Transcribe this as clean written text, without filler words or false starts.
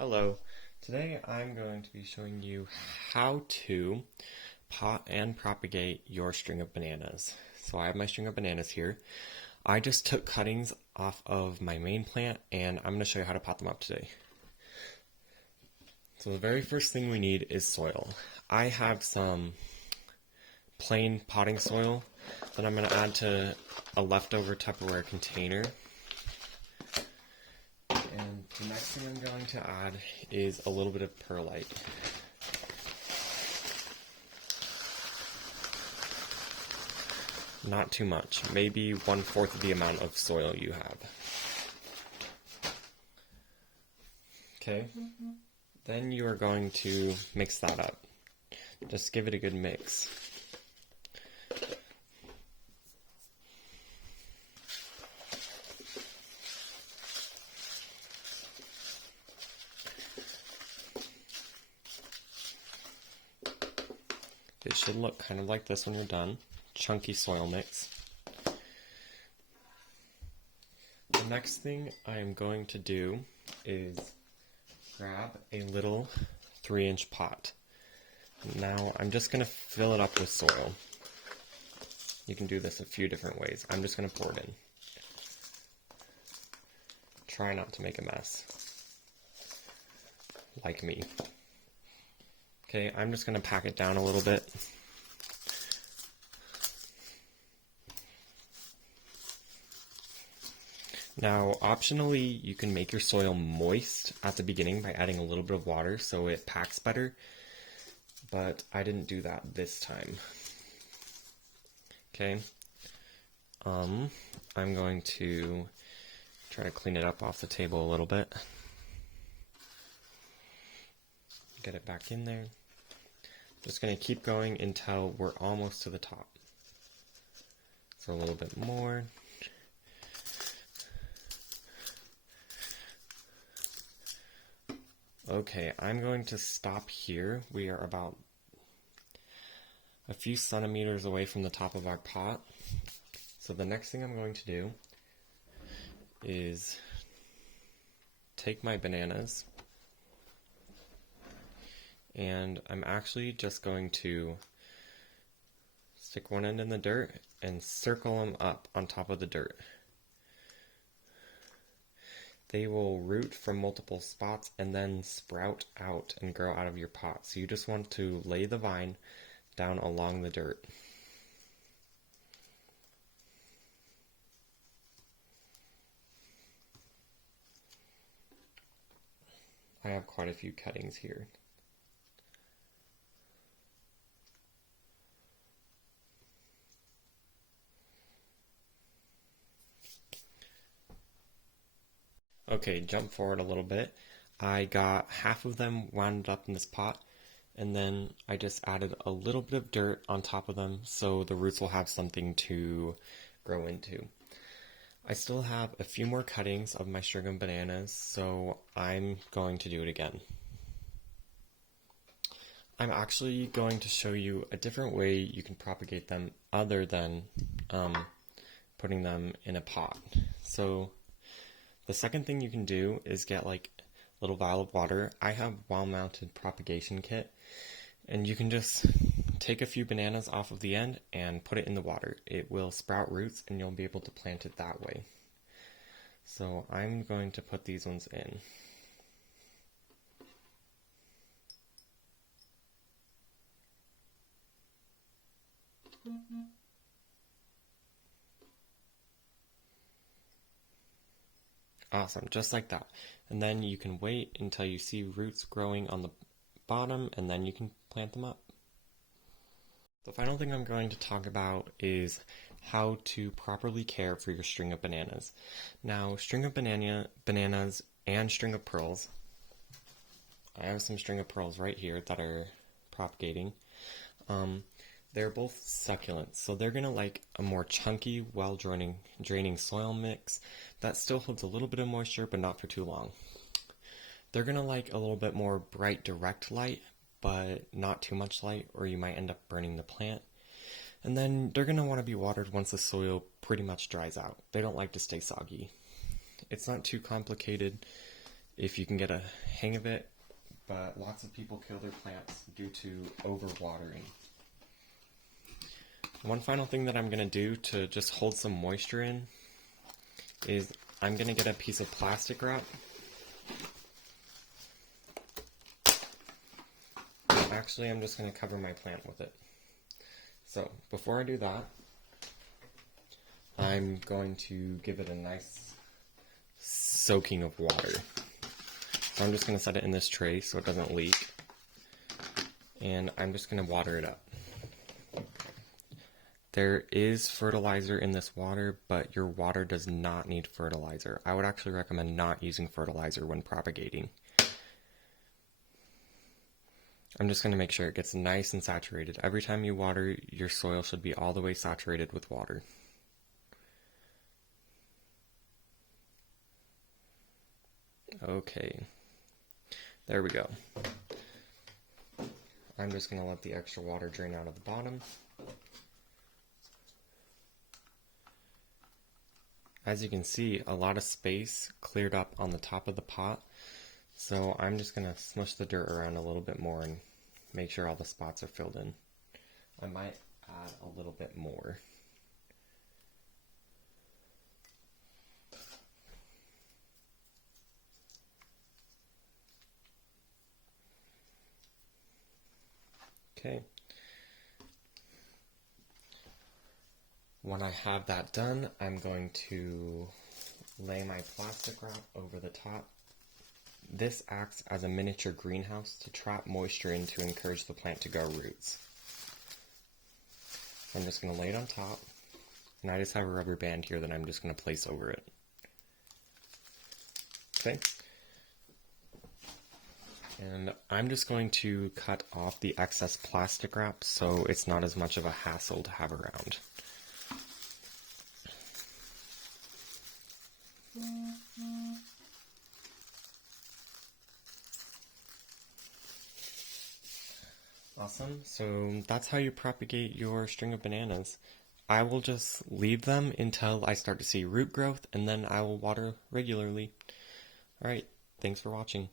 Hello. Today I'm going to be showing you how to pot and propagate your string of bananas. So I have my string of bananas here. I just took cuttings off of my main plant and I'm going to show you how to pot them up today. So the very first thing we need is soil. I have some plain potting soil that I'm going to add to a leftover Tupperware container. And the next thing I'm going to add is a little bit of perlite. Not too much, maybe 1/4 of the amount of soil you have. Okay, then you are going to mix that up. Just give it a good mix. It should look kind of like this when you're done. Chunky soil mix. The next thing I am going to do is grab a little 3-inch pot. Now I'm just going to fill it up with soil. You can do this a few different ways. I'm just going to pour it in. Try not to make a mess. Like me. Okay, I'm just going to pack it down a little bit. Now, optionally, you can make your soil moist at the beginning by adding a little bit of water so it packs better, but I didn't do that this time. Okay, I'm going to try to clean it up off the table a little bit. Get it back in there. Just going to keep going until we're almost to the top. So a little bit more. Okay, I'm going to stop here. We are about a few centimeters away from the top of our pot. So the next thing I'm going to do is take my bananas, and I'm actually just going to stick one end in the dirt and circle them up on top of the dirt. They will root from multiple spots and then sprout out and grow out of your pot. So you just want to lay the vine down along the dirt. I have quite a few cuttings here. Okay, jump forward a little bit. I got half of them wound up in this pot, and then I just added a little bit of dirt on top of them so the roots will have something to grow into. I still have a few more cuttings of my string of bananas, so I'm going to do it again. I'm actually going to show you a different way you can propagate them other than putting them in a pot. So the second thing you can do is get like a little vial of water. I have wall-mounted propagation kit, and you can just take a few bananas off of the end and put it in the water. It will sprout roots and you'll be able to plant it that way. So I'm going to put these ones in. Awesome, just like that. And then you can wait until you see roots growing on the bottom, and then you can plant them up. The final thing I'm going to talk about is how to properly care for your string of bananas. Now, string of bananas and string of pearls. I have some string of pearls right here that are propagating. They're both succulents, so they're going to like a more chunky, draining soil mix that still holds a little bit of moisture, but not for too long. They're going to like a little bit more bright, direct light, but not too much light, or you might end up burning the plant. And then they're going to want to be watered once the soil pretty much dries out. They don't like to stay soggy. It's not too complicated. if you can get a hang of it, but lots of people kill their plants due to overwatering. One final thing that I'm going to do to just hold some moisture in is I'm going to get a piece of plastic wrap. Actually, I'm just going to cover my plant with it. So, before I do that, I'm going to give it a nice soaking of water. So I'm just going to set it in this tray so it doesn't leak. And I'm just going to water it up. There is fertilizer in this water, but your water does not need fertilizer. I would actually recommend not using fertilizer when propagating. I'm just going to make sure it gets nice and saturated. Every time you water, your soil should be all the way saturated with water. Okay, there we go. I'm just going to let the extra water drain out of the bottom. As you can see, a lot of space cleared up on the top of the pot, so I'm just going to smush the dirt around a little bit more and make sure all the spots are filled in. I might add a little bit more. Okay. When I have that done, I'm going to lay my plastic wrap over the top. This acts as a miniature greenhouse to trap moisture in to encourage the plant to grow roots. I'm just going to lay it on top, and I just have a rubber band here that I'm just going to place over it. Okay. And I'm just going to cut off the excess plastic wrap so it's not as much of a hassle to have around. Awesome. So that's how you propagate your string of bananas. I will just leave them until I start to see root growth, and then I will water regularly. Alright, thanks for watching.